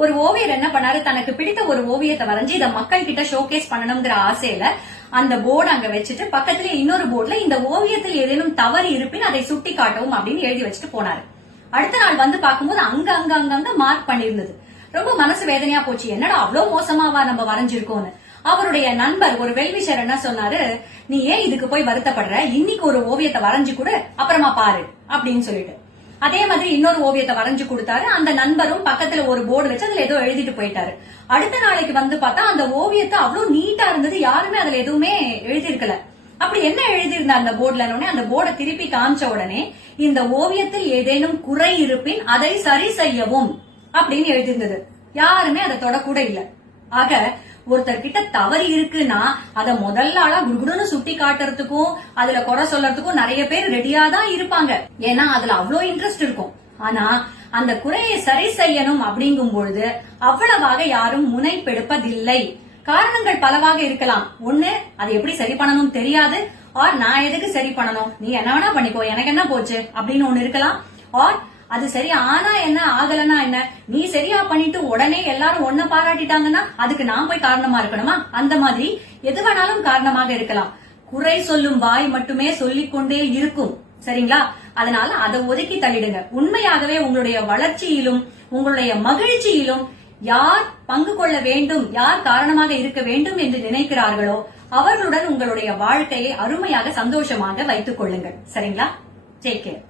ஒரு ஓவியர் என்ன பண்ணாரு, தனக்கு பிடித்த ஒரு ஓவியத்தை வரைஞ்சு இதை மக்கள் கிட்ட ஷோகேஸ் பண்ணணுங்கிற ஆசையில அந்த போர்டு அங்க வச்சுட்டு பக்கத்துல இன்னொரு போர்டுல இந்த ஓவியத்தில் ஏதேனும் தவறு இருப்பின் அதை சுட்டி காட்டவும் அப்படின்னு எழுதி வச்சுட்டு போனாரு. அடுத்த நாள் வந்து பார்க்கும்போது அங்க மார்க் பண்ணிருந்தது. ரொம்ப மனசு வேதனையா போச்சு. என்னடா அவ்வளவு மோசமாவா நம்ம வரைஞ்சிருக்கோம்னு. அவருடைய நண்பர் ஒரு வெல்விஷர் என்ன சொன்னாரு, நீ ஏன் இதுக்கு போய் வருத்தப்படுற, இன்னைக்கு ஒரு ஓவியத்தை வரைஞ்சு கொடு, அப்புறமா பாரு அப்படின்னு சொல்லிட்டு. அதே மாதிரி இன்னொரு ஓவியத்தை வரைஞ்சு கொடுத்தாரு. அந்த நண்பரும் பக்கத்துல ஒரு போர்டு வச்சு அதுல ஏதோ எழுதிட்டு போயிட்டாரு. அடுத்த நாளைக்கு வந்து பார்த்தா அந்த ஓவியத்தை அவ்வளவு நீட்டா இருந்தது, யாருமே அதுல எதுவுமே எழுதியிருக்கல. அப்படி என்ன எழுதியிருந்த அந்த போர்டுல, அந்த போர்டை திருப்பி காமிச்ச உடனே இந்த ஓவியத்தில் ஏதேனும் குறை இருப்பின் அதை சரி செய்யவும் அப்படின்னு எழுதியிருந்தது. யாருமே அதை தொடக்கூட இல்ல. ஆக ஒருத்தர் கிட்ட தவறு இருக்குன்னா அத முதல்ல ஆளா குடுகுடுன்னு சுட்டி காட்டுறதுக்கும் அதுல குறை சொல்றதுக்கும் நிறைய பேர் ரெடியா தான் இருப்பாங்க. ஏன்னா அதுல அவ்வளவு இன்ட்ரெஸ்ட் இருக்கும். ஆனா அந்த குறையை சரி செய்யணும் அப்படிங்கும் பொழுது அவ்வளவாக யாரும் முனைப்பெடுப்பதில்லை. காரணங்கள் பலவாக இருக்கலாம். ஒண்ணு, அது எப்படி சரி பண்ணணும் தெரியாது. ஆர் நான் எதுக்கு சரி பண்ணணும், நீ என்ன வேணா பண்ணிக்கோ, எனக்கு என்ன போச்சு அப்படின்னு ஒண்ணு இருக்கலாம். ஆர் அது சரி ஆனா என்ன, ஆகலனா என்ன, நீ சரியா பண்ணிட்டு உடனே எல்லாரும் ஒன்ன பாராட்டிட்டாங்கன்னா அதுக்கு நான் போய் காரணமா இருக்கணுமா? அந்த மாதிரி எது வேணாலும் காரணமாக இருக்கலாம். குறை சொல்லும் வாய் மட்டுமே சொல்லிக் கொண்டே இருக்கும். சரிங்களா? அதனால அதை ஒதுக்கி தள்ளிடுங்க. உண்மையாகவே உங்களுடைய வளர்ச்சியிலும் உங்களுடைய மகிழ்ச்சியிலும் யார் பங்கு கொள்ள வேண்டும், யார் காரணமாக இருக்க வேண்டும் என்று நினைக்கிறார்களோ அவர்களுடன் உங்களுடைய வாழ்க்கையை அருமையாக சந்தோஷமாக வைத்துக் கொள்ளுங்கள். சரிங்களா? Take care.